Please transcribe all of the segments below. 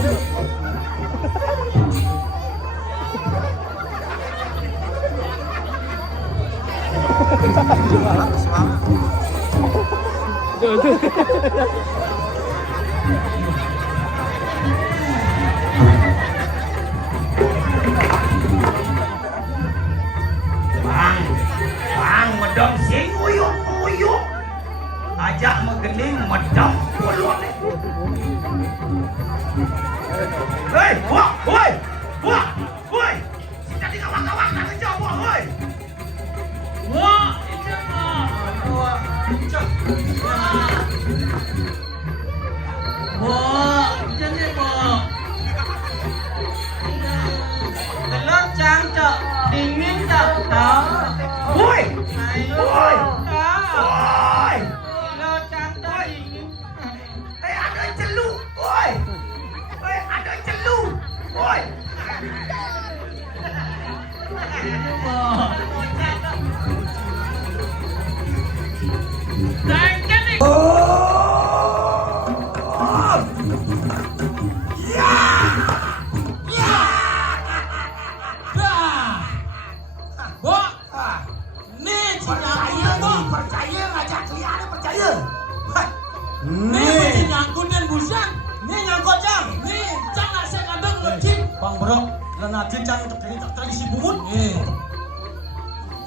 Bang, medam sing uyuk-uyuk. Ajak megening medam pelon. Hei, wah, woi. Wah, woi. Jadi kawan-kawan nak kejar wah, woi. Wah, itu mah. Wah, cak. Wah, jadi wah. Telur cangcok dingin tak tahu. Woi, woi, woi. Telur cangcok dingin. Ada celuk, woi. Ada celuk, woi.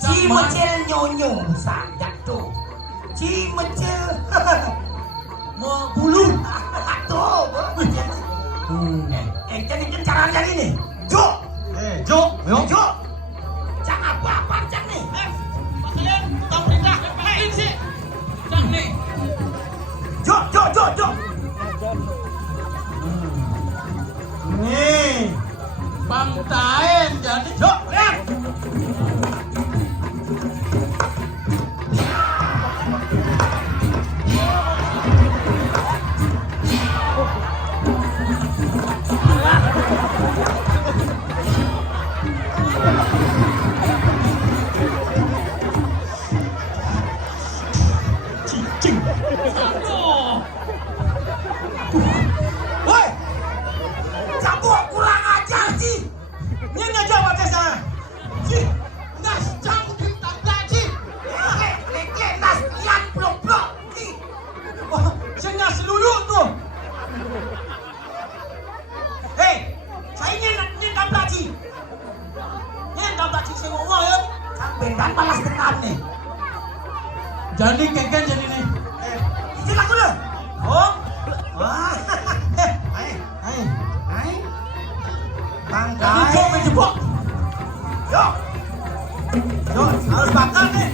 Ci mecil nyonyo sangat tuh. Ci mecil mau bulu tuh. Jadi caranya gini. Jo. Jo. Jo. Jangan apa-apa cang nih. Kalian tahu perintah ngapain sih? Cang nih. Jo. Nih. Bangtain jadi jo. Cicing. Woi, cabut kurang ajar sih. Ini ngajak baca sana. Sih, nas cabut kita gaji. Lek, nas lian blok. Wah, saya selulu tuh. Hei, saya ini dapat gaji. Ini dapat gaji saya ngomong ya. Sampai dan balas dendam nih. Jadi keken jadi nih. Izin aku dulu. Oh. Wah. Hai. Bangkai. Jom menjebok. Yo, harus bakar nih.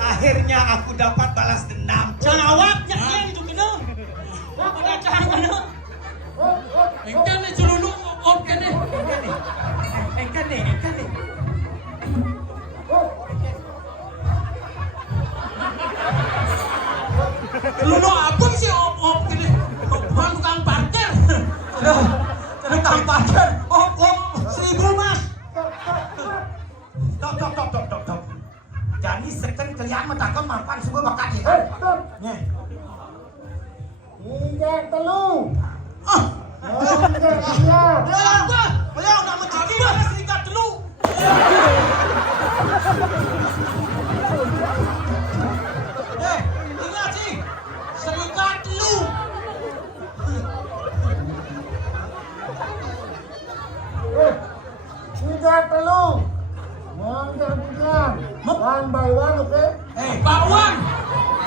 Akhirnya aku dapat balas dendam. Jawabnya yang itu kena. Pada cara mana? Engkan ni celulu, engkan ni. Celulu apa sih om kini? Bukan tukang parkir. Tukang parkir. Om 1.000 mas. Tok. Jadi seken kalian mentakkan mapan suka bakat ya. Nih. Injak telu. Bayang nak mencari mana serikat telu. Ingat sih. Serikat telu. Injak telu. Mangga bukan. One by one, okay? Bawang,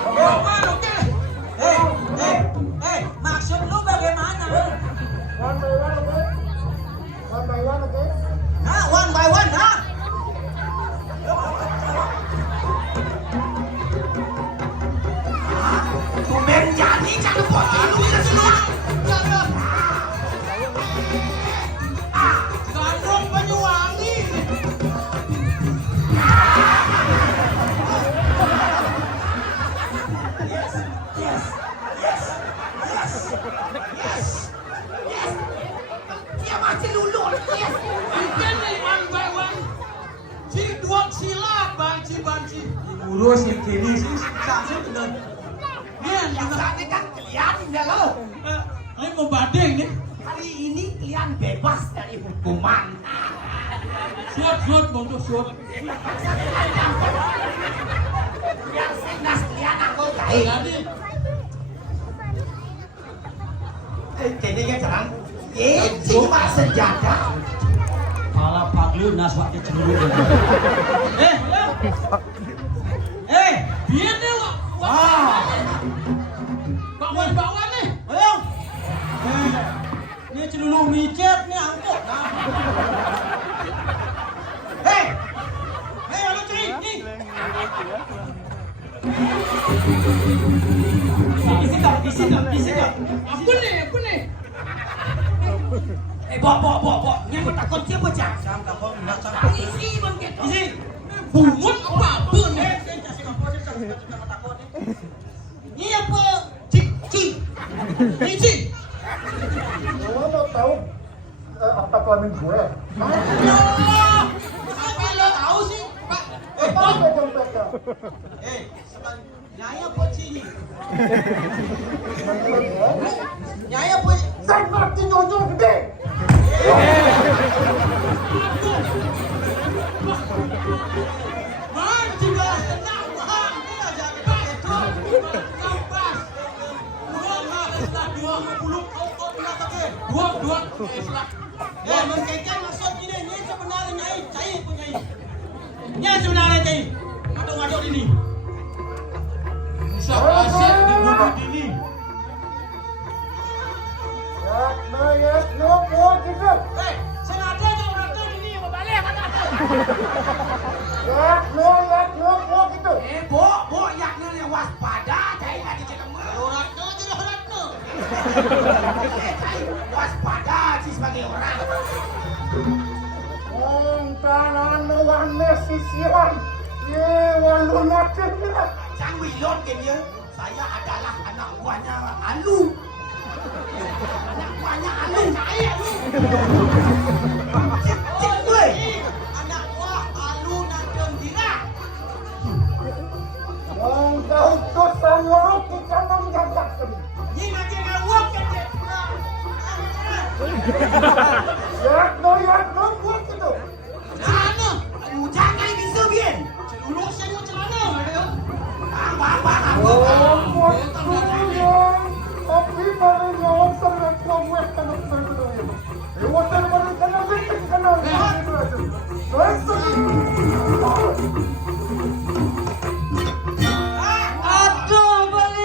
okay? Maksud lu bagaimana? One by one, okay? Yes. Yes. Yes. Yes. Yes. Yes. Dia masih lulu. Yes. Again one by one. Ci dua sila banci. Urus yang kini sih sakit bener. Yang sakit kan kelihatan ya lo. Ini mau badeng nih. Hari ini kalian bebas dari hukuman. Suat, bontok suat. Yang senas kalian aku kain. Kini kan sekarang. Cuma senjata. Malah paglu naswaknya cenderung. Biar deh wak. Bakwan nih. Ayo. Ini cenderung micet nih angkut. Hei, halo cuy, nih. Isi tak. Aku nih. Bok. Yang takut siapa cak? Jangan takut, enggak takut. Isi bang gitu. Isi. Bungut apa pun nih? Ini apa? Cik. Lo mau tahu apa kelamin gue? Apa lo tahu sih, Pak? Apa dompetnya? Nyaya apa sini? Menurut gue, Nyaya apa? saya ngerti nyonyo gede. Man, tidak tenang, Bang. Kita jangan pakai kampas. Dua puluh, kau bilang pakai. Dua. Mengkaitkan maksud ini sebenarnya nyai, cai pun nyai. Nyai sebenarnya cai. Ngadok ini. Bisa asyik di bumi ini. Ya, buat gitu. Sengaja aja orang tuh ini mau balik kata. Ya, buat gitu. Bo, yaknya yang waspada, cai lagi cakap. Orang tuh. Cai, waspada sih sebagai orang. Tangan warna sisiran. Walau macam ni. Jangan wilon ke dia. Saya adalah anak buahnya Alu. Anak buahnya Alu. Saya Alu. Cik gue. Anak buah Alu dan Gembira. Tahu tu semua kita menjaga sendiri. Ini nanti ngawak ke dia. Ya, buat gitu. Celana. Jangan bisa bien. Celuluk saya celana. Bang. Buat yang tapi pada yang sangat kuat tanah terbentuk. Lewatan pada tanah bentuk tanah. Aduh balik.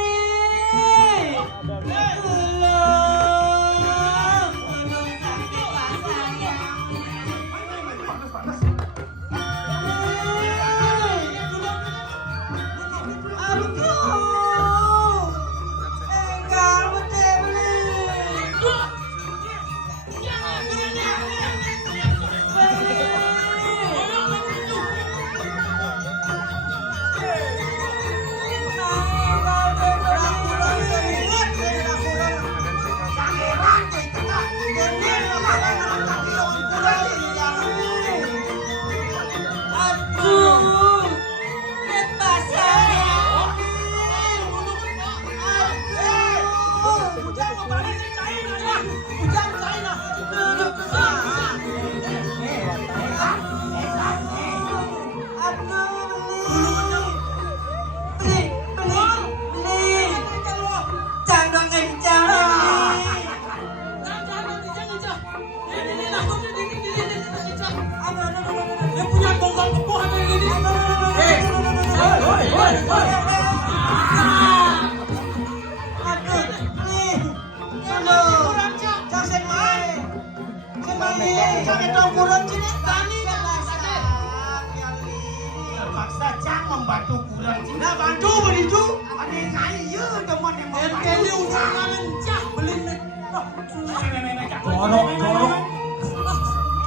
Terpaksa Cang membantu kurang Cina bantu begitu. Ada yang naik ya teman yang membantu. Ini usaha mencak beli nih.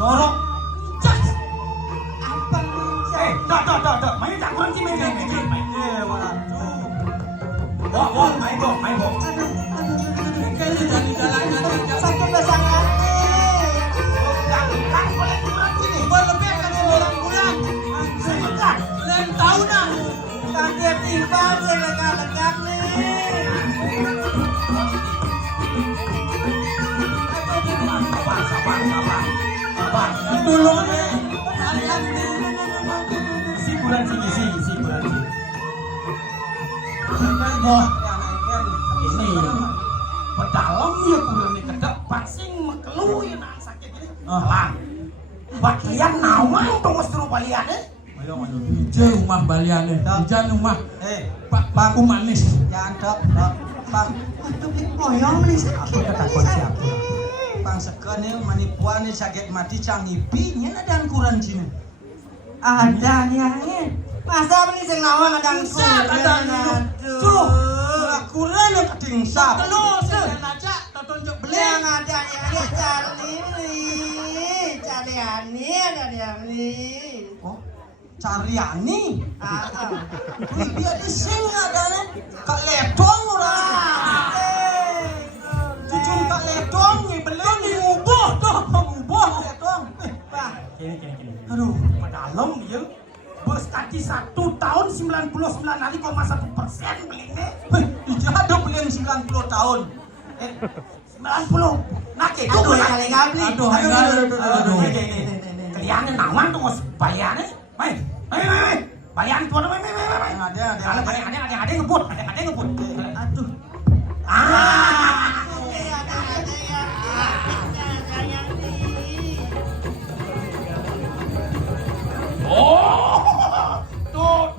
Jorok. Cak. Apa mencak? Tak. Main tak kurang sih main. main bo. Kayaknya jadi jalannya Sakit besangan nih. kan boleh kurang sini. Berlebih kan orang bulan. Sebentar, lain tahunan. Kaget timbal saya lega-lega nih. Sabar. Dulu nih. Kalian nih. Si bulan sini. Ini pedalam ya kudu nih kedap pasing mekelu ya nak sakit gini. Lang. Bagian nawan tuh mestru baliane. Ayo. Ije rumah baliane. Ije rumah. Pak manis. Ya dok. Pak. Moyong nih sakit. Pang sekene manipuan sakit mati cangipi nya dan kurang cina. Ada nih. Masa beli sing nawang kadang Tuh, kurang yang keting sap. Telu sen aja tunjuk beli. Yang ada cari ani. Oh, cariani. Wih, dia di sing ada nih. Kak ledong orang. Cucung kak ledong nih belum diubah tuh, ubah ledong. Kini. Aduh, Pedalam ya. Bos kaki 1 tahun 99,1% belinya. dia ada belian 90 tahun. 90. Nah, itu Aduh, kali ngabli. Aduh. Kalian nawan tuh ngos bayarnya. Main. Bayaran tuh main. Ada ngebut. Aduh. Oh. Tuh.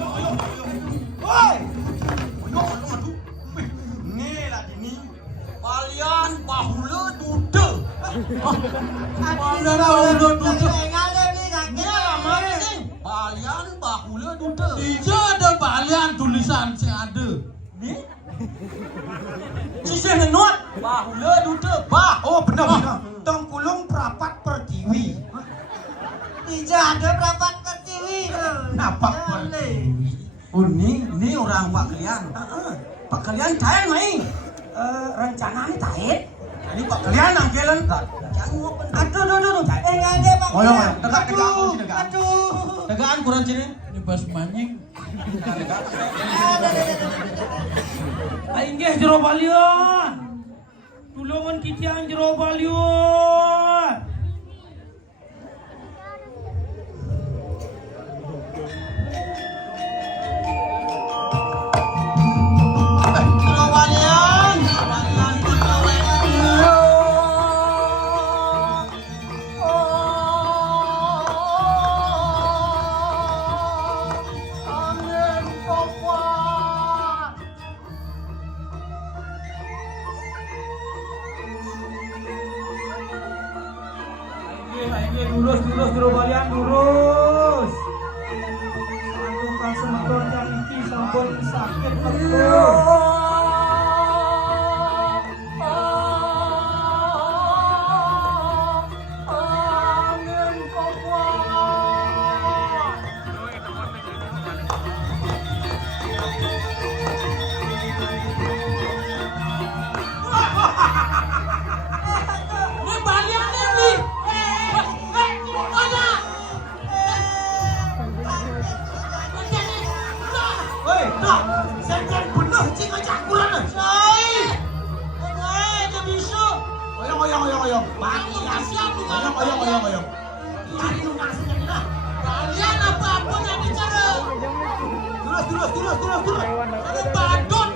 Ayo. Woi. Aduh. Nih lah ini. Kalian bahula duda. Balian bahula duda. Ija ada balian tulisan sing ada. Nih, Cisih nenut. bahula duda. Bah. Oh benar. Tengkulung perapat pertiwi. Ija ada berapa ketiwi tuh. Napak pertiwi. Oh ini orang Pak Kalian. Pak Kalian tahan main. Rencana ini tahit. Ini Pak Kalian angkelan. Aduh. Nggak ada Pak. Oh, ya, dekat aku sini, dekat. Aduh. Tegaan kurang sini. Ini bas mancing. Aing ge jero balion. Tulungan kitiang jero balion. Lurus jero balian lurus. Aduh kan semeton yang iki sampun sakit betul. Ini baliannya nih. Hei, dah. Sekian benar cing aja kulan. Sai. Dia bisa. Oyong. Balian siap dengan oyong. Cari lu ngasihnya kita. Balian apa-apa yang bicara. Terus. Ada badut.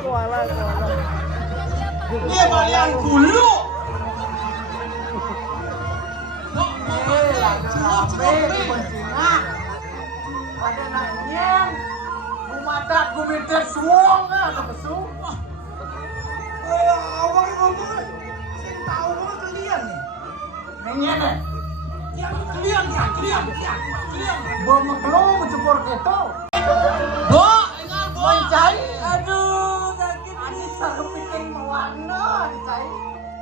Ini balian dulu. Ada nangin. Umatat gue minta suong ada pesu. Abang ngomong. Sing tahu mah kalian nih. Nengnya deh. Kalian. Bawa belum mencukur gitu. Bo, enggak bo. Mencari. Aduh, sakit nih. Sarung bikin mewarna dicari.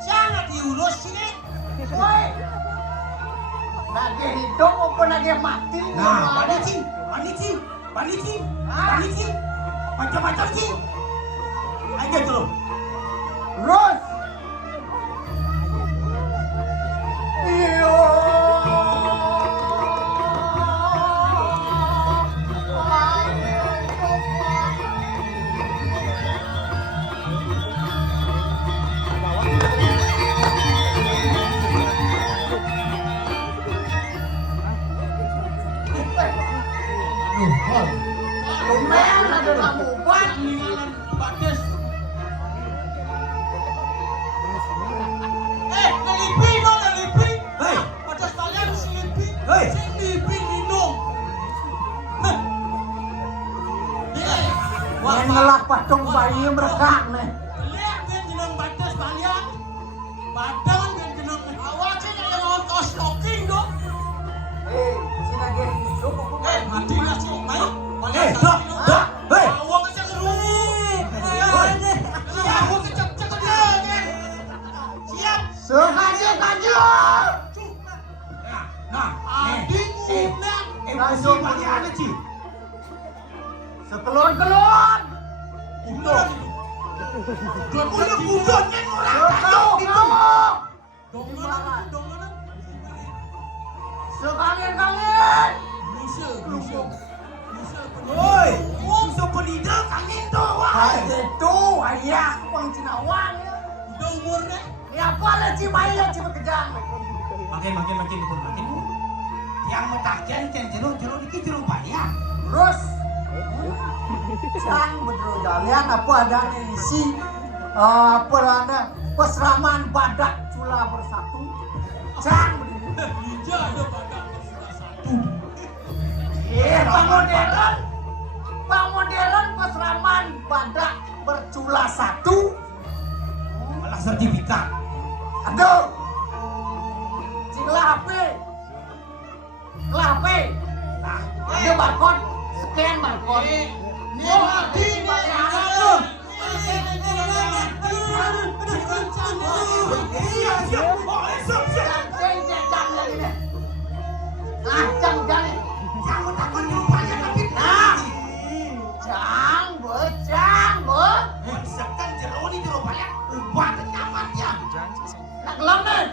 Jangan diurus sini. Woi. Nage hidup apa nage mati? Nah, Paniki. Macam-macam sih. Aja terus. Terus. Iyo. Lumayan ada kamu buat. Bades. Ngelipi dong, ngelipi. Hei. Bades kalian si lipi. Hei. Si lipi minum. Nih. Yang ngelak patung bayi merekak nih. Lihat kan jeneng bades kalian. Badan kan jeneng awak sih yang on kos talking dong. Mati lah sih, main. Dak. Hei. Awak aja ngerungu. Siap, awak kecek-cek dia. Siap. Sengaja. Nah, adik undang. Langsung Balian Ci. Sekelon-kelon. Undang. Udah budonnya orang kayu gitu. Dong mana? Sekalian-kalian. Lusa. Woi, bisa penida angin tuh, wah. Itu ayah pang Cinawang. Udah umur deh. Ya apa lah Cimahi yang coba kejang. Makin dukun. Yang metaken jeruk dikit jeruk banyak. Terus Cang bener kalian apa ada isi apa ada peseraman badak cula bersatu. Cang bener. Ninja ada badak sudah satu. Bang modern peseraman badak bercula satu. Malah sertifikat. Aduh. Cinglah HP. Nah, ada barcode. Scan barcode. Nih mati nih. Jam lagi nih. Nah, jam nih. Jangan takut nyumpahnya tapi Nah. Cang, bu. Sekan jeruk ini jeruk banyak. Ubah kenyaman ya. Nak kelam nih.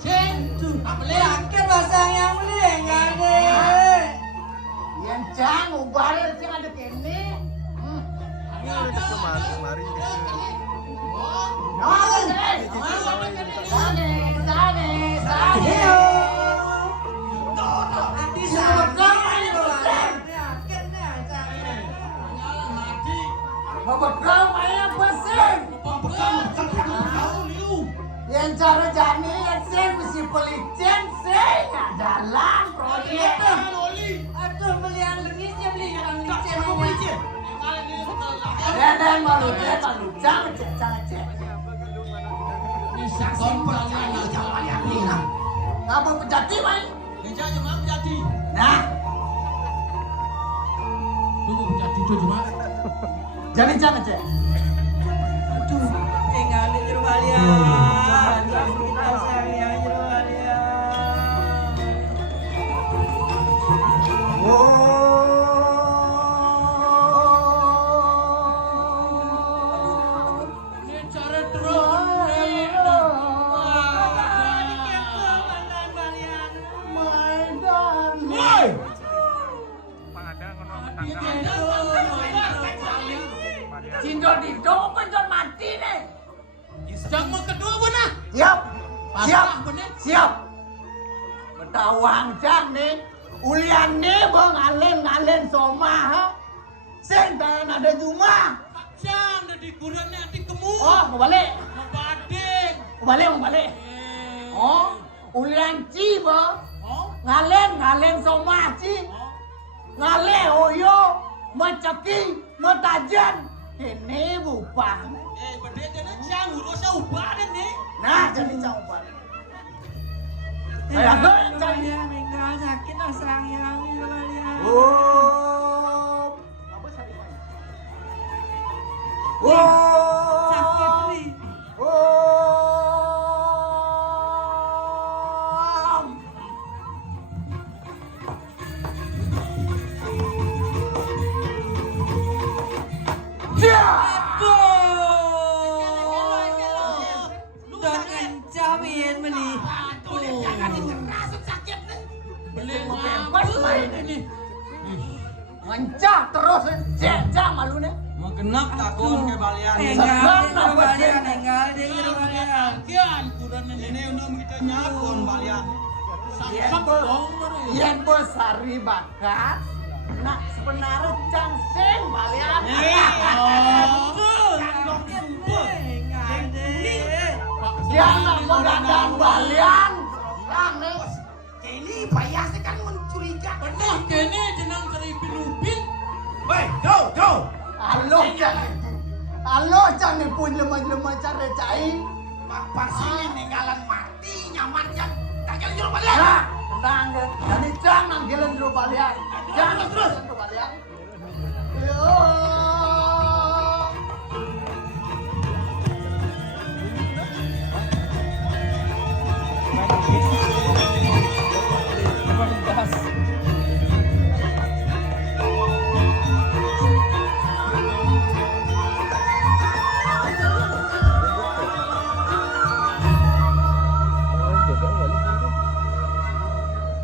Sing. Beli akeh pasang yang beli enggak ada. Yang Cang ubah sing ada kene. Nanti sabda ayo akeh nih acane. Bekal main pesing. Yang cara jani yang sing mesti pelicin sing dalam proyek. Aduh beli yang lengis ya beli yang licin. Dan malu jangan cek. Ngapa pejati main? Nah, jadi jangan cek. Aduh, enggak ada jeruk balian. Kita sayang jeruk balian. Cara terus. Cindol didong penjon mati nih. Jangan kedua mana? Siap. Betawang Cang nih. Ulian nih bang alen somah. Sing tangan ada cuma. Jam dah di kurannya nanti kemu. Oh, mau balik. Bading. Oh, ulian ci bang. Oh. Ngalen somah ci. Ngale oyo, menceki, metajan. Ini bupang. Bading jadi jam urusnya ubah deh nih. Nah, jadi Cang bupang. Saya agak Balian enggak sakit lah sayang jeruk balian. Sakit beli. Dan encamin meni. Mancah terus jejak malu nih. Mau genap takon ke balian. Enggak Ini undang kita nyakon balian. Yen bos hari bakat. Nak sebenarnya cangseng balian. Jangan mengadang balian. Ini bayasnya kan mencurigakan. Benar kene jenang cari pinupin. Woi, do. Alo jangan pun lemah-lemah cara cai. Bapak sini ninggalan mati nyaman yang tak kira jual balik. Nah, tenang deh. Jadi jangan gilen dulu balian. Jangan terus dulu balian. Yo.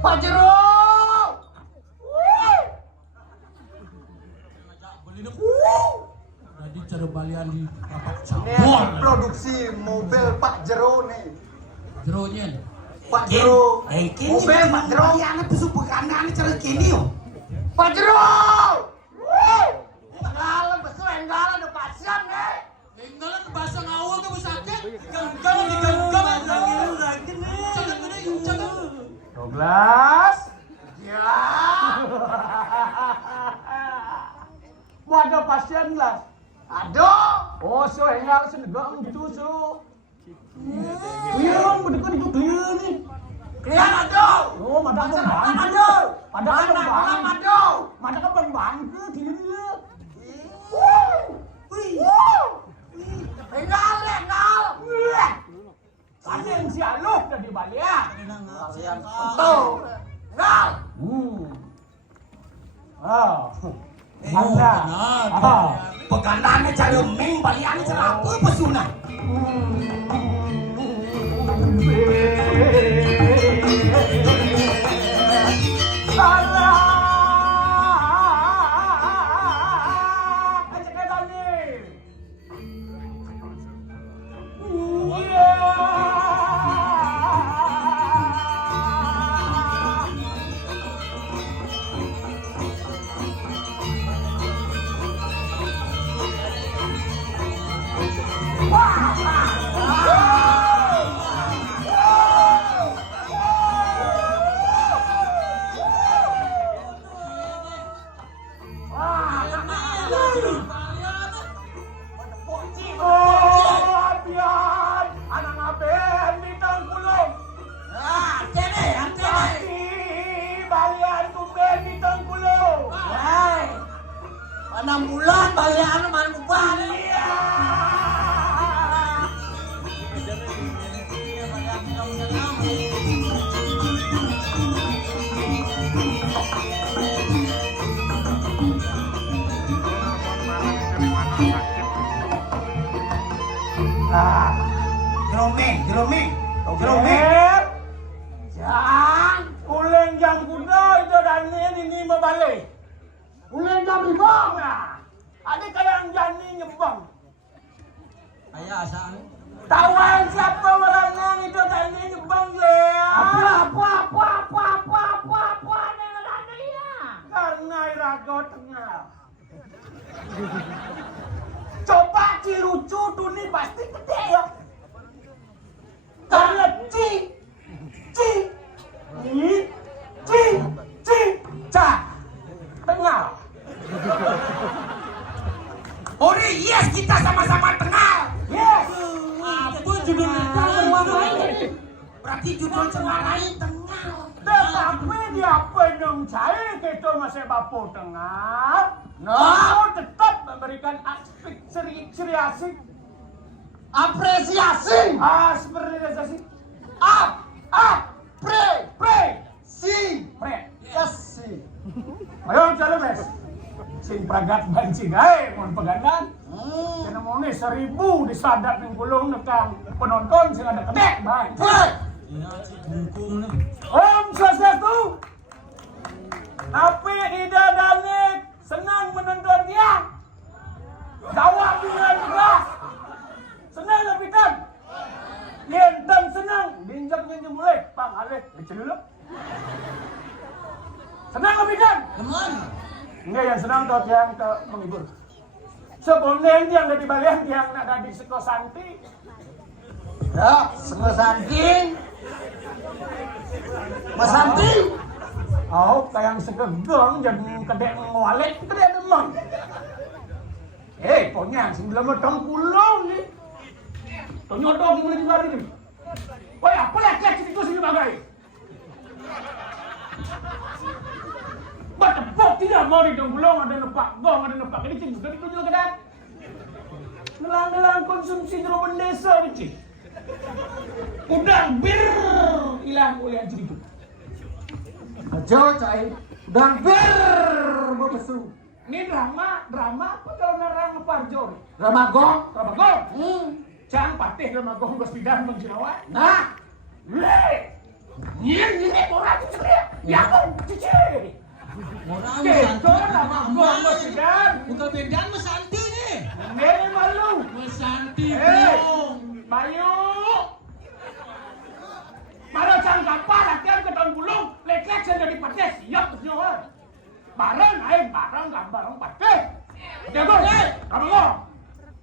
Pak Jero. Jadi cara balian di kapak Ini cabul. produksi mobil Pak Jero nih. Jeronya. Pak Jero. Mobil Pak Jero. Yang ada pesu pegangan cara kini yo. Pak Jero. Enggalan besul enggalan ada pasien nih. Tinggalan bahasa ngawal ke sakit. Genggalan. Sakit nih. Jangan. 12. Ya. Mau ada pasien lah. Aduh. Oh, so enggal senegak gitu so. Tuyun, berdekut itu tuyun nih. Kalian aduh. Oh, madang kan bang. Aduh. Madang kan bang. Aduh. Madang kan bang ke tuyun dia. Enggal. Pasien si Aluh tadi balik. Tuh. Enggal. Anda. Pegangannya cara meng baliannya cara apa pesuna. Enam bulan balian man kubah. Jeroming. Jangan uleng jam kuda itu dan ini membalik. Uleng jam ribang nah. Ada kayak jani nyembang. Ayah asal. Tawan siapa orangnya itu tadi nyembang ya. Apa dengan ada ya. Karena irago tengah. Coba cirucu tuh nih pasti gede ya. Karena tengah. Ori, yes kita sama-sama tengah. Yes. Apa judulnya? Berarti judul tengah lain tengah. Tetapi dia penuh cari kita masih bapu tengah. Namun tetap memberikan aspek apresiasi. Apresiasi. Yes. Ayo jalan mes. sing pragat bancing ae mon peganan. Kena mone 1000 disadat ning gulung nekang penonton sing ada kedek bae. Ya, si dungkung nih. Om Swastiastu. Api Ida Danik senang menontonnya. Jawab dengan tegas. Senang tapi kan? Yentan senang. Binjak-binjak mulai. Bang Alih, baca dulu. Senang tapi kan? Teman. Enggak yang senang kau yang ke menghibur. Seboneng yang dari balian yang nak dari Seko Santi. Ya, Seko Santi. Mas Santi. Oh, kayak segegong jadi kedek ngwalek kedek demang. Pokoknya sebelum matang pulau ni. Tonyodong mulai juga ni. Woi, apa lagi itu sini bagai? Batepok tidak mau di Donggulong ada nepak gong ada nepak ini cing juga ditunjuk kedai. Nelang-nelang konsumsi jeruk desa ni. Udang bir hilang oleh anjing itu. Ajo cai, udang bir bebesu. Ini drama apa kalau narang parjor? Drama gong. Cang patih drama gong bespidan menjinawa. Nah, le, ini orang tu sebenarnya. Ya kau cici. Orang Santi drama gong bespidan. Bukan bedaan Mas Santi nih. Ini malu. Mas Santi dong. Bayu. Mana cang kapal latihan ke tahun gulung, lek-lek saya jadi pates, siap semua. Bareng gambarang pates. Jago, kamu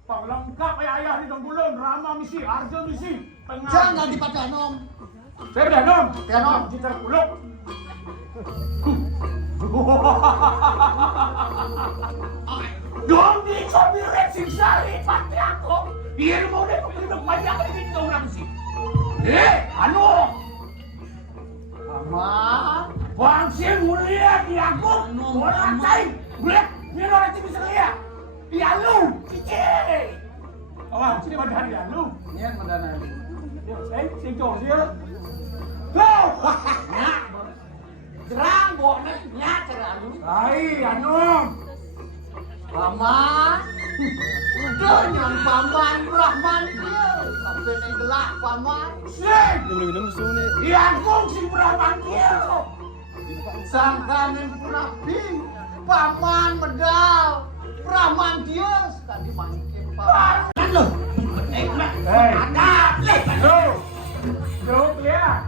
pelengkap ayah di tahun gulung, drama misi, arjo misi, Jangan di Padanom. Saya Padanom, Padanom. Citra Gulung. Dong di komiret siksari pati aku. Dia mau deh penduduk banyak di tahun orang misi. Mama. Bangsa mulia di aku, orang lain, boleh, ni orang cipi sekaya, di alu, cici. Awak sini badan di alu. Ni yang mandana. Sing jauh dia. Go. Jerang boleh nya cerang. Hai, Anum. Mama. Udah nyang paman Rahman dia. Sampai ni gelak paman. Sing. Di aku sing Rahman dia. Sangkan yang pernah bing. Paman medal. Rahman dia sekali mangkin paman. Hei, Jauh dia.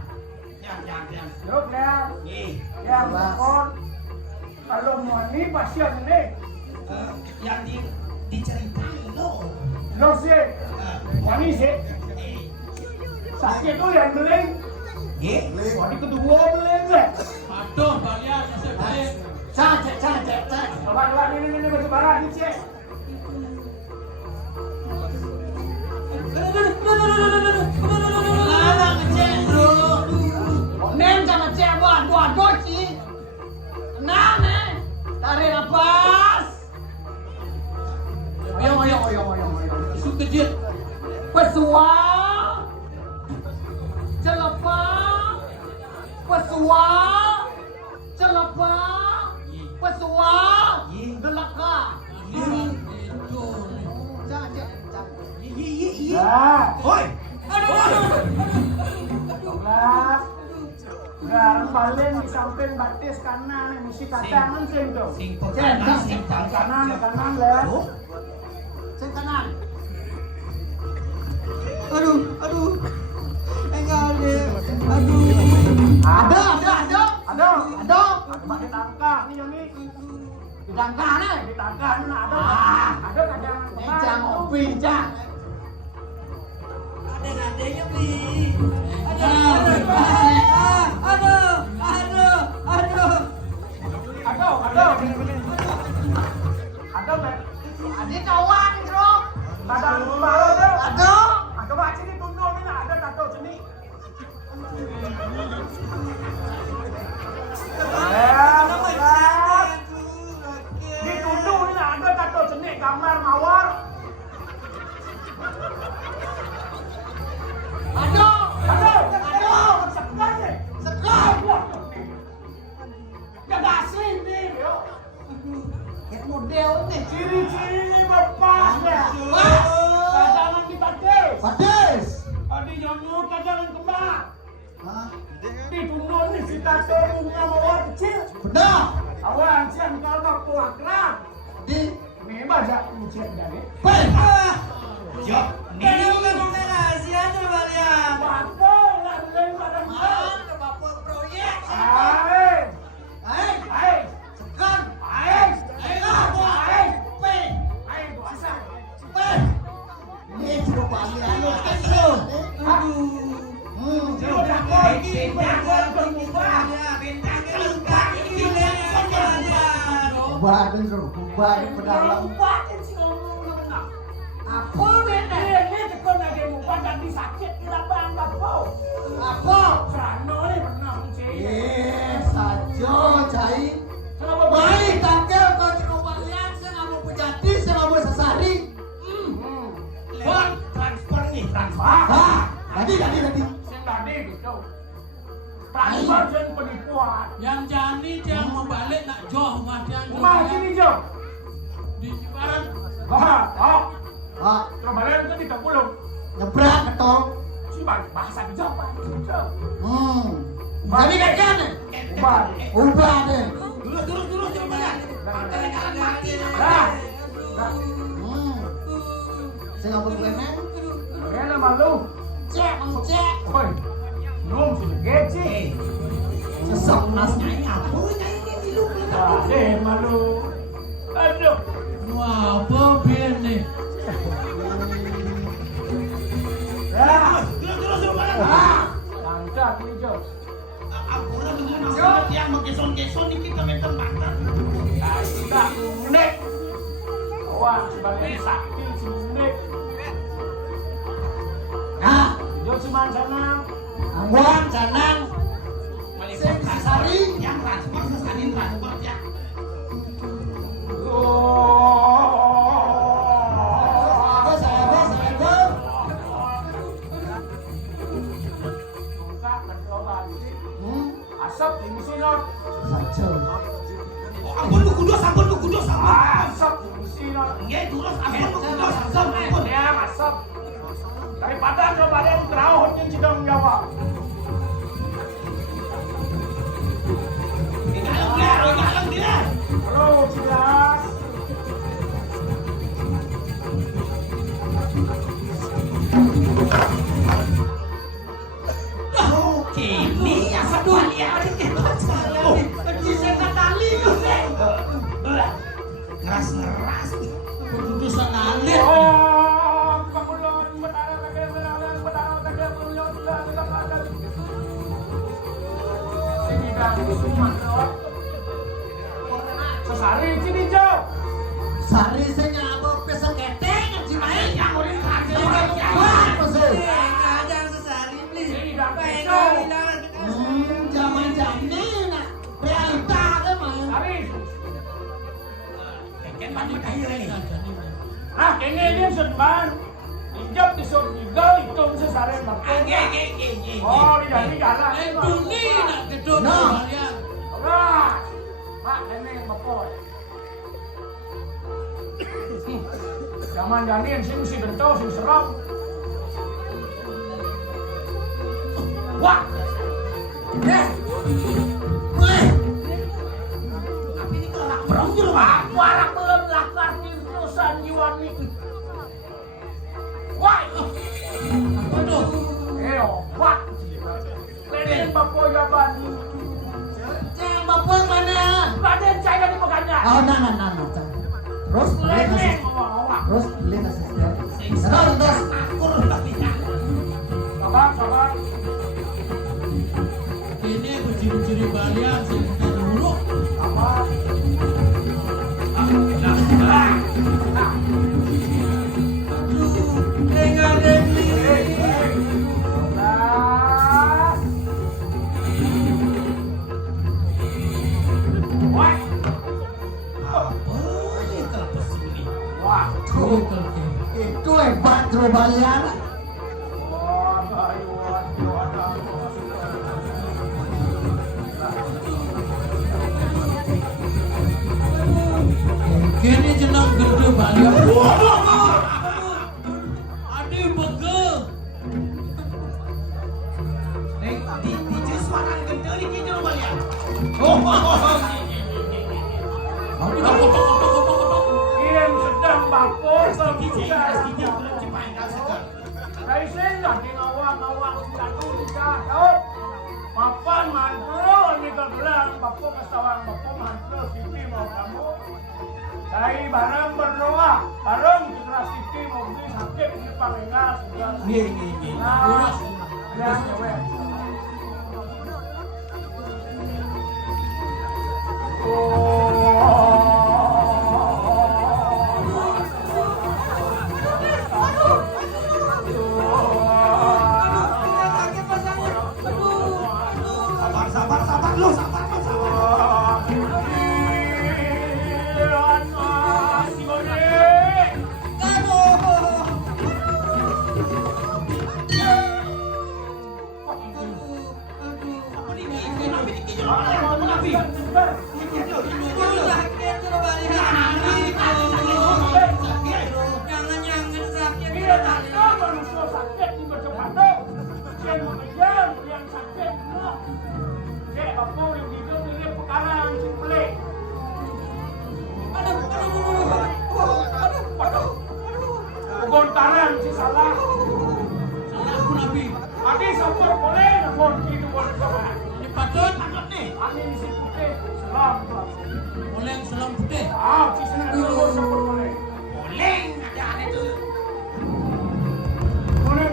Jauh dia. Yang lakon. Kalau mau ni pasien ni. Yang diceritain lo. Lo sih. Wani sih. Sakit tu yang beling. Wani kedua beling le. Aduh, balian nasib baik. Cacek. Coba ini baju barang ni cek. Lala ngecek bro. Nem jangan cek dua sih. Tenang nih. Tarik nafas. Ayo. Isu kejut. Pesua. Celepa. Pesua. Celepa. Pesua. Gelaka. Itu. Cacek. Ya. Oi. Tolak. Garam balen di samping batis kanan, mesti kanan sing tu. Sing pertama sing Kanan le. Sing kanan. Aduh. Enggak deh. Aduh. Ada. Ada. Ada ditangkap ni yang ni. Ditangkap nih. Ditangkap ni ada. Ada kadang. Bincang ngopi, Cang. Adanya beli. Ada. Ada kawan, bro. Kadang baru ada. Ada. Ada baca ni tunduk ni nak ada tato sini. Di tunduk ni nak ada tato sini gambar mawar. Ada. Sekar ni. Sekar. Jaga asli ni, yo. Kayak model Kubatin suruh kubatin pedalang. Kubatin sih ngomong benar. Apa beda? Ini tekon ada muka jadi sakit di lapangan bapak. Apa? Serano ini pernah sih. Sajo cai. Kenapa Baik tangkel kau cuma balian saya nggak mau pejati saya nggak mau sesari. Lewat transfer nih, transfer. Ah, tadi. Saya tadi gitu. Transfer dan penipuan. Yang Jani dia mau balik nak joh mah dia. Rumah sini Jo. Di Ciparan. Pak, Kalau balik itu tidak belum. nyebrang ke tol. Si bahasa di Jawa. Jadi kan? Ubah deh. Terus coba balik. Nah. Saya nggak mau kelemen. Kena malu. Cek. Oi. Belum sih gece. Sesok nasnya. Deh malu. Aduh. Wah, bobin nih. Langkat nih Jo. Yang menggeson-geson dikit ke meter pantat. Kita unik. Awak sebagai sakti si unik. Nah, Jo cuman sana. Angguan canang. Saya bisa sari yang transfer sesanin transfer ya. Asap di sini. Sajo. Ampun bu kudos. Asap di sini. Nggak terus ampun bu kudos. Ampun. Ya asap. Daripada coba dia terauh yang cidong Jawa. Ingalang dia. Halo, Cilas. Kini asap balian. Lagi saya kali ngeras. Keputusan alit. Pangulon, berdarah lagi, Sini dah, semua. Sesari sini jauh. Sari saya nggak mau pesan ketek kan si main. Yang udah terakhir. Wah, maksud. Sini dah, jauh. Zaman jani nak realita kan main. Sari. Kan mandi kayu ini. Ah, ini dia sedban. Ijab disur tiga itu sesari makan. Oh, di jalan. Itu nih nak gedung No. balian. Ras. Mak, ini mapoy. Zaman jani sing si bento sing serem. Wah. Mulai. Tapi ini kelak berong dulu pak. Aku arak belum lakar di perusahaan jiwa ini. Wah. Apa tuh? Wah. Leden bapoy jaban. Ceng bapak mana? Leden saya di pegangan. Oh, nah. Terus beli Leden kasih. bawa. Terus beli kasih. Terus. Akur babinya. Sabar. Ini berciri-ciri balian sih dulu. Sabar. Itu hebat tuh balian. Kini jenang gede balian. Adi begel. Di suara gede di kidul balian. Tapi tak kotok. Kirim sedang bapor Giginya terbuka. belum cipain kasih. Kaisin lagi ngawang satu tiga tahun. Papan mantro ini kegelang bapak kesawang bapak mantro Siti mau kamu. Dari bareng berdoa, bareng citra Siti mau beli sakit di Pangengas. Nih. Nah, ya cewek. Oh. orang putih. Ah, kisah dulu sama boleh. Boleh ada aneh tu. Boleh.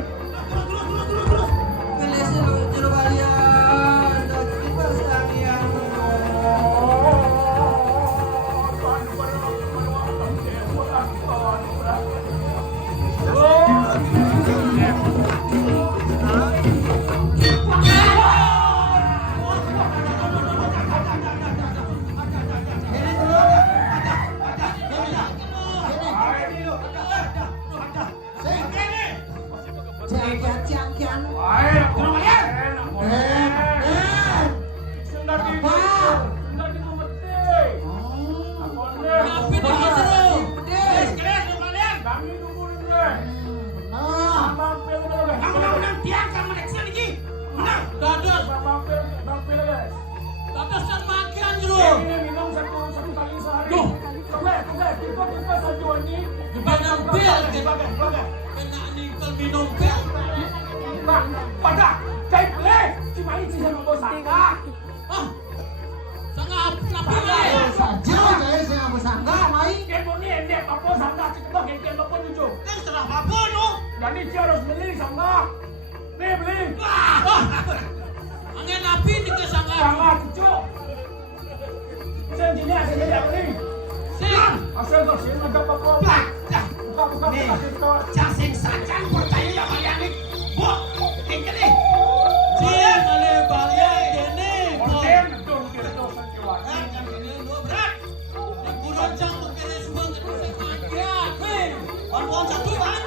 Napi di Hasro. Dados. Dados dan makian jero. Duh. Gimana pil? Kena nikel minum pil. Ah. Sangat napi mai. Saja saya saya bersangka mai. Dia serah apa tu? Jadi dia harus beli sanggah. Nih beli. Angin napi di kesangka. Sanggah kecil. Saya jadi apa nih? Sing. Asal tak sih ada apa-apa. Buka. Nih, jasing saja percaya kalian ni. Buat, tinggal ni. Sing ale balian kene. Konten betul sanjiwa. Yang ini dua berat. Yang kurang kene semua kena makian. Bantuan satu kan?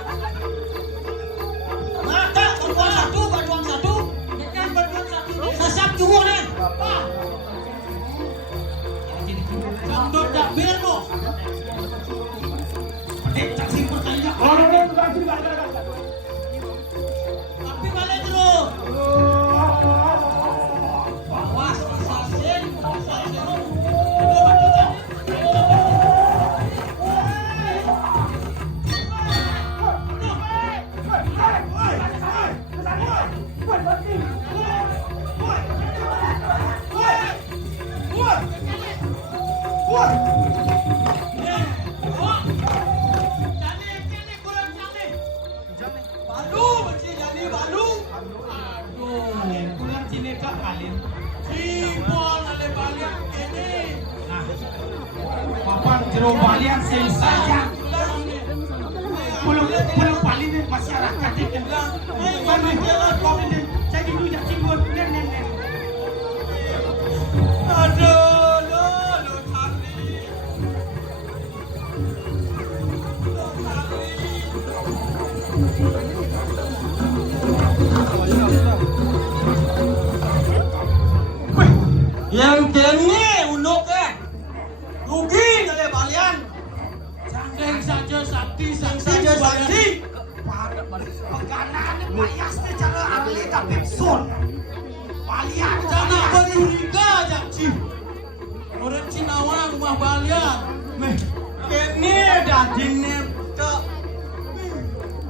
Maka bantuan satu. Kan bantuan satu. Sesap juga ni. Jandut dak bir mo. Jasing percaya. Tapi balik terus. Awas assassin. Balu macam jadi balu. Aduh. Kurang sini kak kalian. Cibol ale balian kene. Papan jeruk balian sing saja. Belum balik ni masyarakat ni kan. Mana dia kau ni? Jadi dulu jadi buat nen. Aduh, lo tadi. Yang kene uluk rugi oleh balian. Sing saja sakti Saja sakti. Peganaan payas ni cara ahli tapi sun. Balian Jangan bercuriga janji. Orang Cinawa rumah balian. Meh, kene dah dine tak.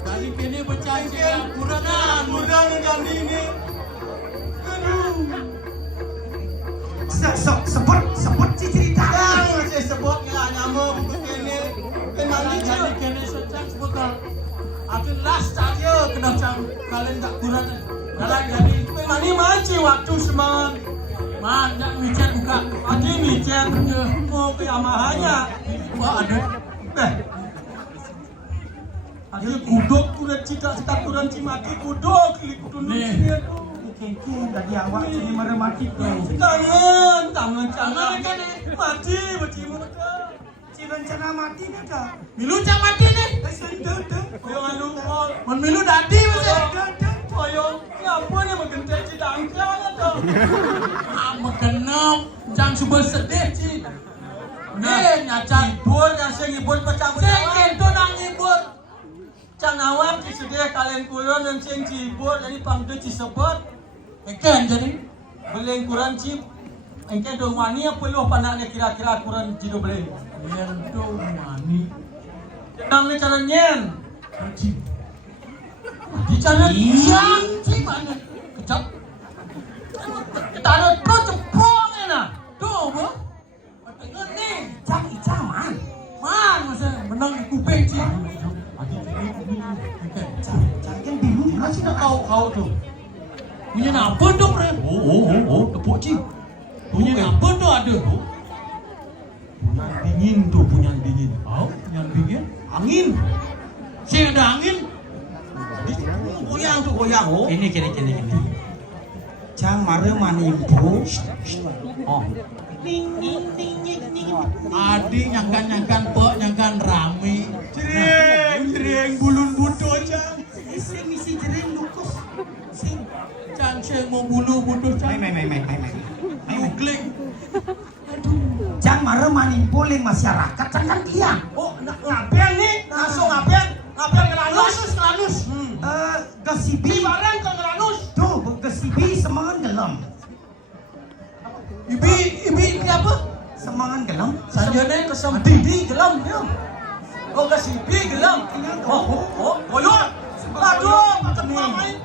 Dari kene bercacing kurang Mudah dan ini. Aduh. Sebut cerita. Saya sebut lah nama buku kene. Kali jadi kene secang sebekal. Aku last saja kena cang kalian tak kurang. Kalau jadi Mani manci waktu semangat. man nak wicat buka. Adi micet mau ke amahannya. Wah ada. Adi kuduk kuda cita kurang cimaki kuduk klik kuduk Nih. Kengking dari awak sini meremati tangan jangan kene mati bercium ci rencana mati ni dah Milu cang mati ni. koyo alu Mun milu dadi mesti. koyo apa ni mengentai ci dangkal atau Ama kenal cang subel sedih ci. Ni nyacang hibur yang sing hibur pecah sing kento nang ngibur. cang awam ci sedih kalian kulon dan sing ci hibur jadi pangde ci sebut Eken jadi. beleng kurang ci engke dong wani peluh panaknya kira-kira kurang jido beleng Yendo mani. nang ni cara nyen Ci. di cara Yang ci mana? Kecap. tanah tu cepong na Tu apa? Tengah ni. cang menang kuping Ci. Jangan bingung Masih nak kau tu. Punya apa tu bre? Oh, tepuk Ci. Punya apa tu ada tu? Punya dingin tu, punya dingin. Oh, punya dingin? Angin. Si ada angin. goyang oh. Ini. Jang mare manimbu. Oh. Adi nyangkan nyangkan rame. Jreng bulun buto Jang. Misi jering lukus. Sing. Jang sing mau bulu buto Jang. Mai. Ukling. Jang mare manimbu ling masyarakat kan kiang. Oh, ngapain nih? Langsung ngapain ngelanus? Gesibi Barang ke ngelanus. tuh gesibi semangan gelem. Ibi ini apa? Semangan gelem. Sanjane Bibi gelam ya. Oh, kesibi gelam. Oh, koyor. Aduh, patut main.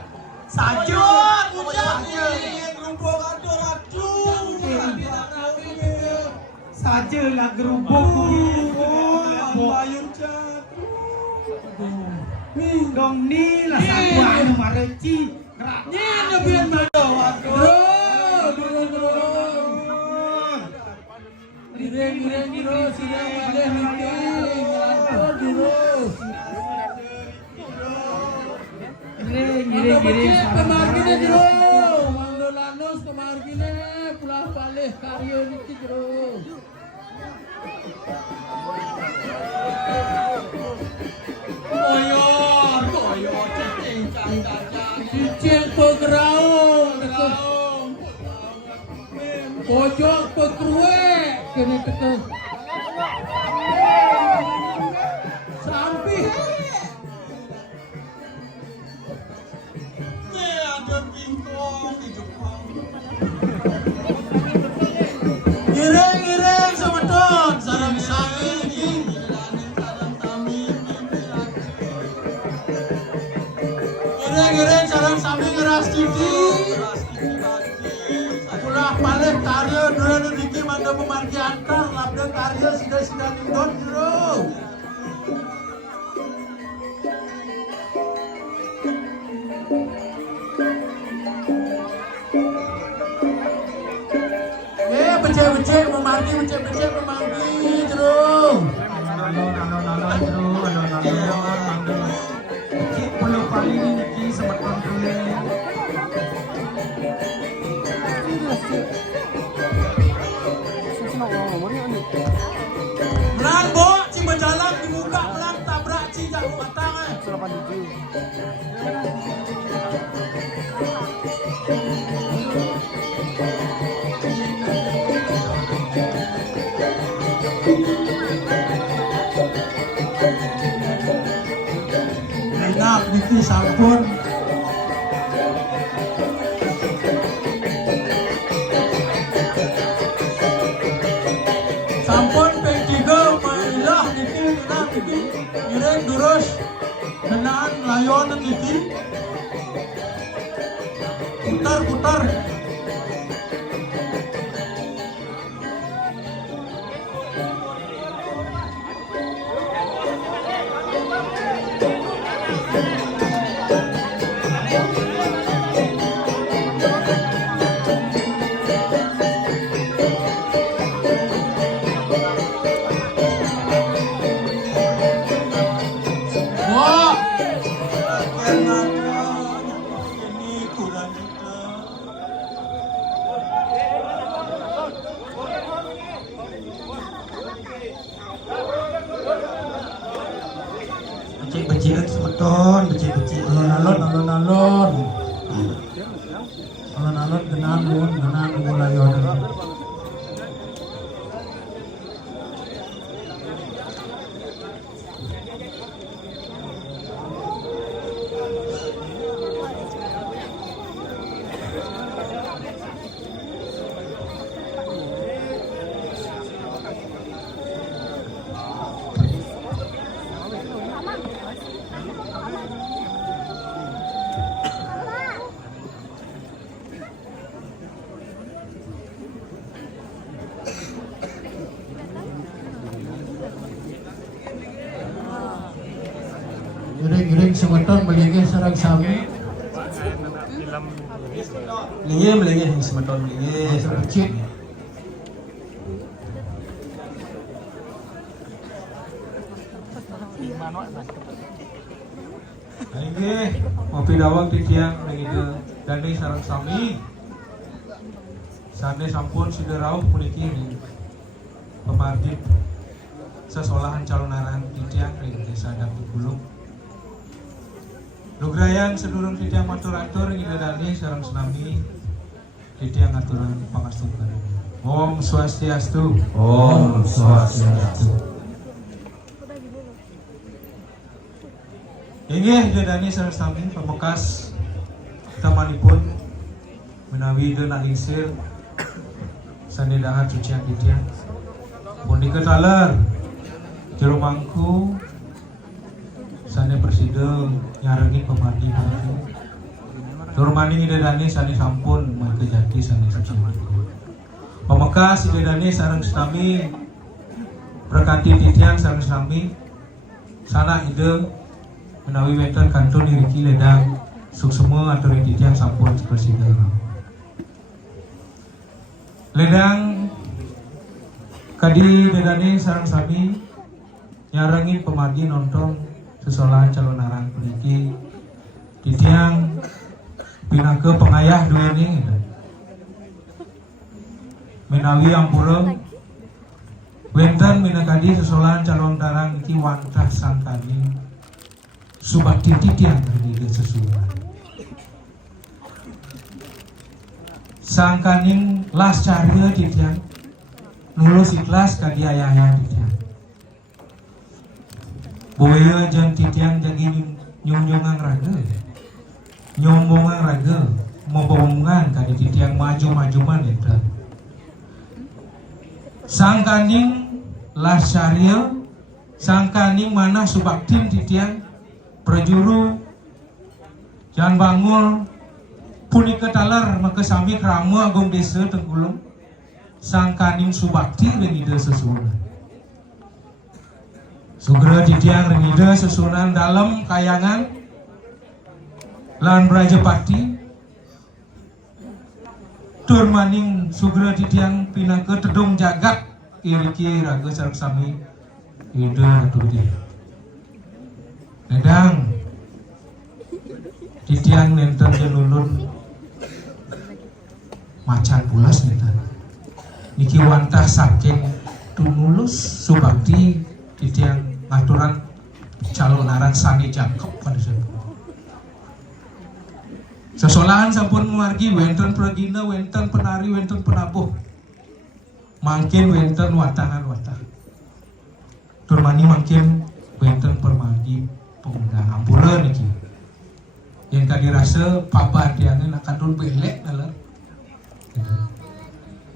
Sajut, ucapnya. Gerumbuk aduh. Sajalah gerubuk. Bayun Jang. Dong ni lah sabuan mareci. Ni lebihan mana? Direng, sidang boleh meeting. Lantur dirus. Direng. Pemargine dirus. Manglo lanus pemargine pulah palih karya niki dirus. Koyor, cicing pegraung, pojok pekruek, kena teka. Sampai. Ada bingkong di Jepang. Gireng sama ton, sarang sangi. Gireng sarang sami ngeras titi. Pulah paling karya dua niki manda pemargi antar labda karya sida nindon jero. Becek memargi jero. Belum kali ini niki semeton dulu. Melang bo, ci berjalan di muka melang tabrak ci jauh matang Enak niki sampun. Sampun ping 3 mailah niki enak niki. Ireng durus menaan layon niki. Putar. Wah, ini kurang juga. Becek semeton, becek. Alon-alon. Alon-alon genang layon. semeton bagi sarang sami. Melingih semeton melingih. Sercik. Ini ngopi dawang di tiang begitu dan ini sarang sami. Sane sampun sudah rauh puniki pemargin sesolahan calon aran di tiang ring desa Dapur Bulung. Lugrayan sedulur di tiang matur-atur ing dadane sareng senami di tiang aturan pangastukan. Om Swastiastu. Om Swastiastu. Inggih dadane sareng sami pemekas tamanipun menawi deuna lingsir sane dahar cucian di tiang. Pun diketaler jero mangku sane presiden nyarengi pemargi pangku. Turmani idedane sane sampun mangke jati sane suci. Pemekas idedane sareng sami berkati titian sareng sami sana ide menawi wonten kantun niriki ledang suksema atur titian sampun presiden. Ledang kadi dedane sareng sami nyarengi pemargi nonton sesolahan calon aran puniki titiang pinangke pengayah duweni menawi ampura wenten minangkadi sesolahan calon darang iki wantah sangkani subakti titiang dari sesuatu sangkaning las carya titiang nulus ikhlas kadi ayah-ayah titiang boya jeung titiang jagi nyungjungan raga nyombongan raga mobomongan kadi titiang maju-majuman eta sangkaning las carya sangkaning manah subaktin titiang prajuru jangan bangul punika talar maka sami krama agung desa Tengkulung sangkaning subakti rengida sesunan sugra titiang rengida sesunan dalam kayangan lan Brajapati tur maning sugra titiang pinangke tedung jagat iriki raga sareng sami ide aturi ledang titiang nenten jenulun macan pulas niki wantah saking tunulus subakti titiang ngaturan calon aran sani jangkep pada sesolahan sampun margi wenten pragina wenten penari wenten penabuh mangkin wenten watangan watah turmani mangkin wenten permargi pengundang ampura niki yang tadi rasa pabar diangin akan dul belek dalam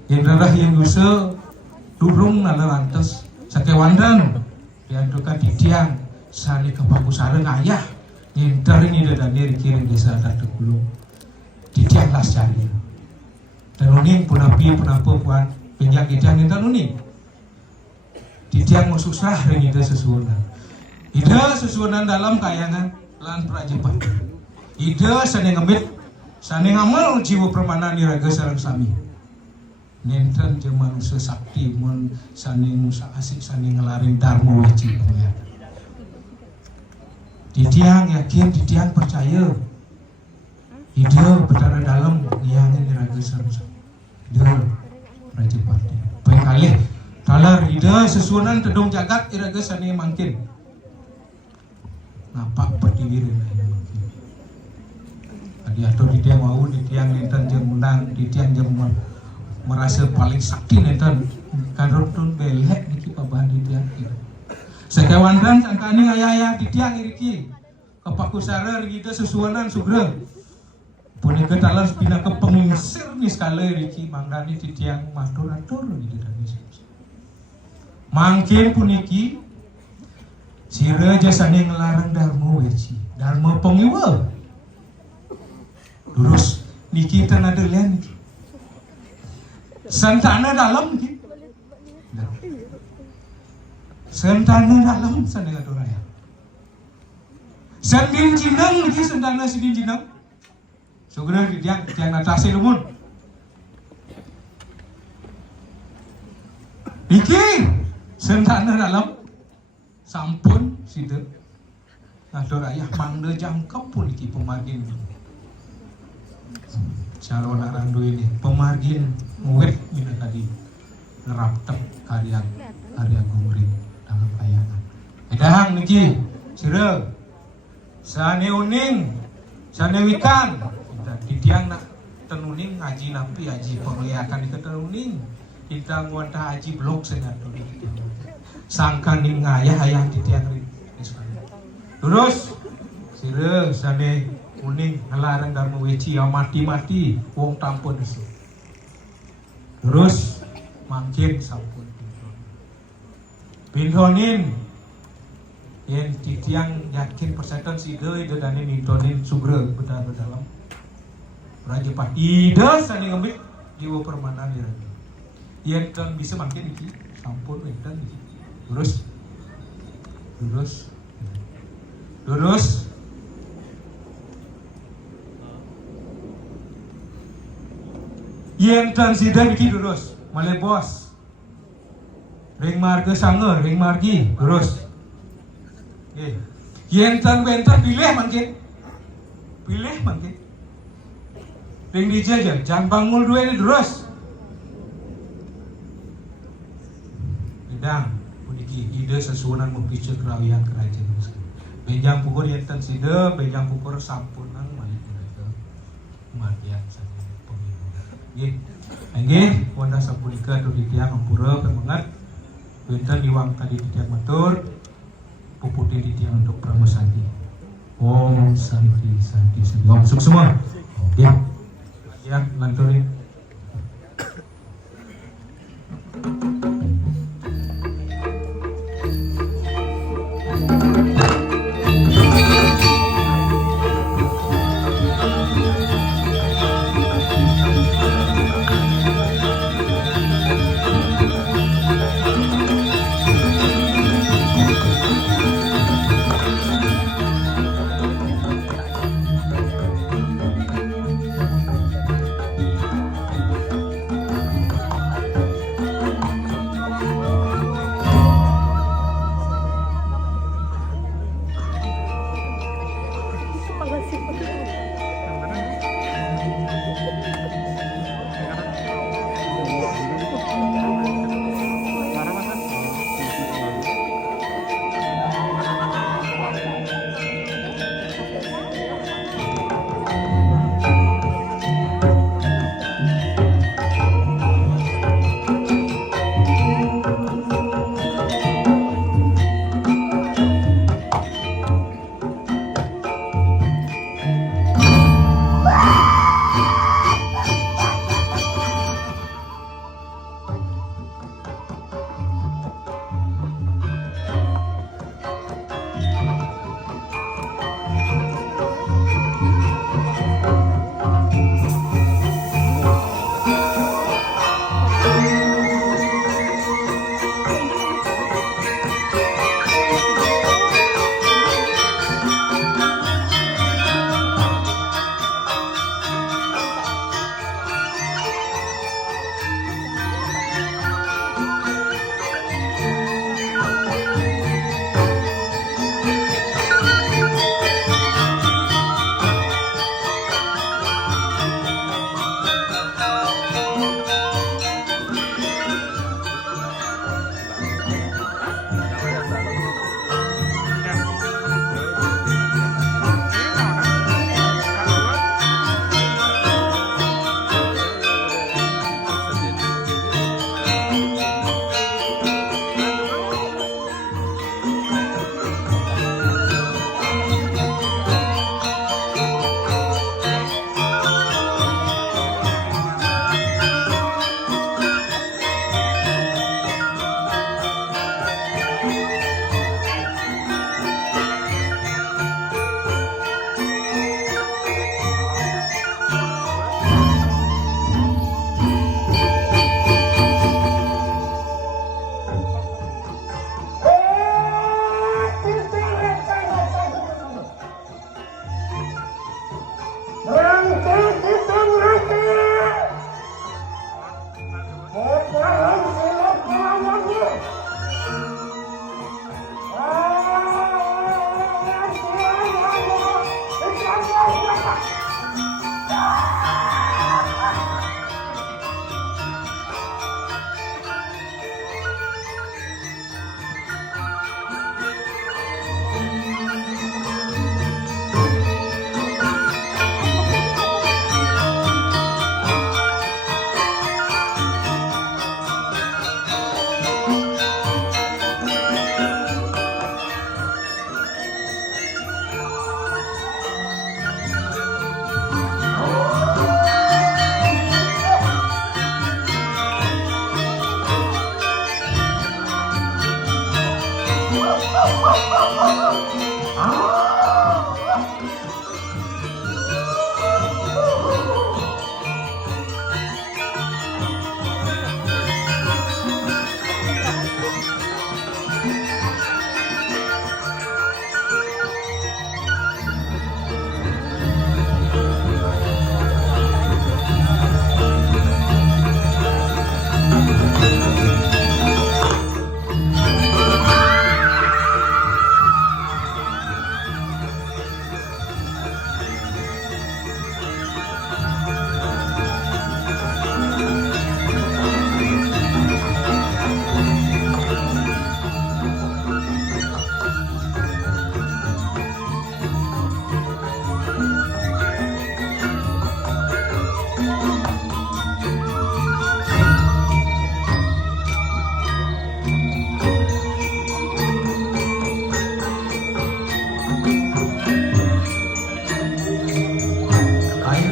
yang darah yang bisa durung nala lantas sakewandan diantukan titiang sani kebagusan ayah yang dari ini dan dari kiri desa Dapur Bulung titiang las cari dan uning punapi punapa puan penjak titiang yang uning titiang mau susah dengan ide sesuunan dalam kayangan lan Brajapati ide sane ngemit sane ngamal jiwa permana niraga sareng sami nenten jeung manusia sakti mun sane musa asik sane ngelarin dharma wiji pengen titiang yakin titiang percaya ide betara dalam ngiangin niraga sareng sami ide Brajapati baik kalih talar ide sesunan tedung jagat iraga sane mangkin napak berdiri diatur di tiang mau di tiang nenten jeung menang di tiang jeung merasa paling sakti nenten kadrotun belek niki pabahan di tiang ieu sakawandan sangkani ayah-ayah di tiang iriki kepakusara rida sesuanan sugreng punika talar pina ke pengisir ni skala iriki mangdani di tiang matur-atur di dani mangkin puniki sira jasane ngelarang dharma weci dharma pengiwa lurus niki tanah delian niki santana dalam niki santana dalam sana raya Sendin jinang lagi sendana sendin jinang. Sugera di tiang atas lumun. Iki sendana dalam sampun situ. Atur ayah mangde jangkep pun iki pemargin. Calon arandu ini pemargin murid mina tadi ngeraptep karya gumring dalam kayangan. Edahang niki sira sane uning sane wikan di tiang nak tenuning ngaji napi haji penglihakan di tenuning kita nguanta haji blok sengat sangka ning ngayah ayah di tiang ri terus sira sane uning ngelarang dharma weci mati wong tampun isu terus mangkin sampun pinhonin yang titiang yakin persetan si ide dan ini nintonin sugre benar dalam raja pak ide sani ngambil jiwa permanan dia yang dan bisa makin iki sampun dan lurus yang dan sidang iki lurus male bos ring marga sanga ring margi lurus. Yentan bentan pilih mungkin ring dijajah jangan bangun dua ini terus bidang puniki ide sesuunan mempicu kerawian kerajaan benjang pukul yentan sida benjang pukul sampunan malik mereka kematian saja pemilu nggih wanda sapunika tu ditiang ampura kemengat bentan diwang tadi ditiang matur puputih di tiang untuk pramasadi. Om Santi Om suk semua. Ya. Ya, lanturin.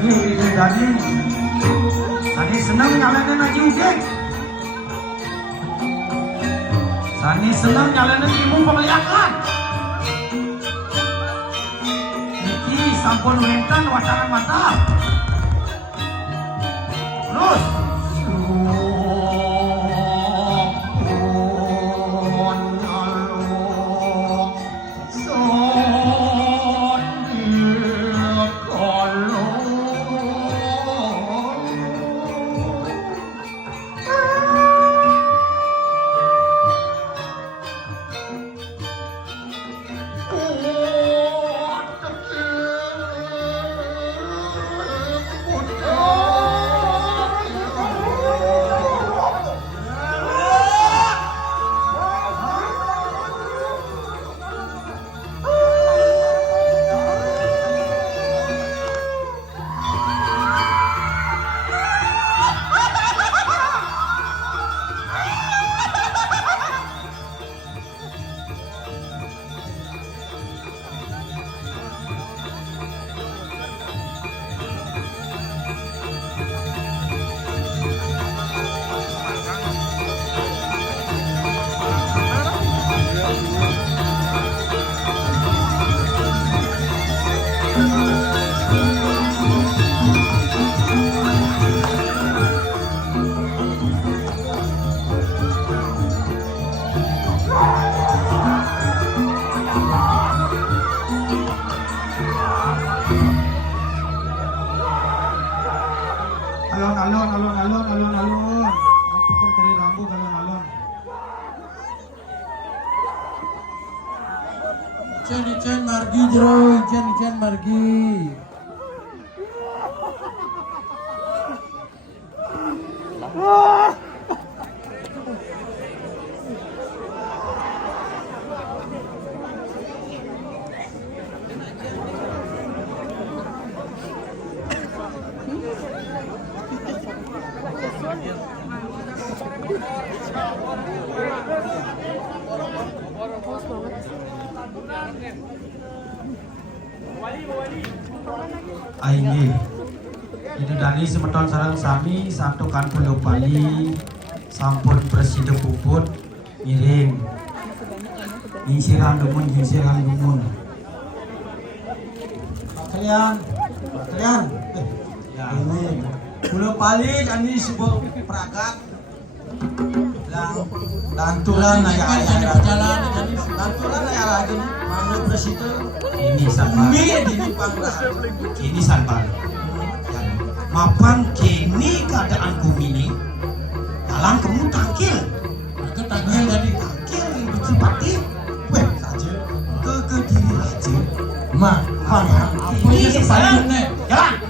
Ini ide Dani. Dani senang nyalain aja udah. Dani senang nyalain ilmu pemeliharaan. Niki sampun wentan wacana mantap. Terus. Alon. Aku kan dari rambut alon. Ican margi bro, ican margi. Aini itu dari semeton sarang sami satukan pulau Bali sampun presiden puput ngiring nyisiran dumun Kalian ini Pulau Bali ini sebuah peragat lantulan naya lagi mana presiden ini sabar ini sabar mapan kini keadaan bumi ini dalam kamu tangkil Tadi tangkil bercipati weh saja ke diri raja mak, apa ini yang sepadan nih? jalan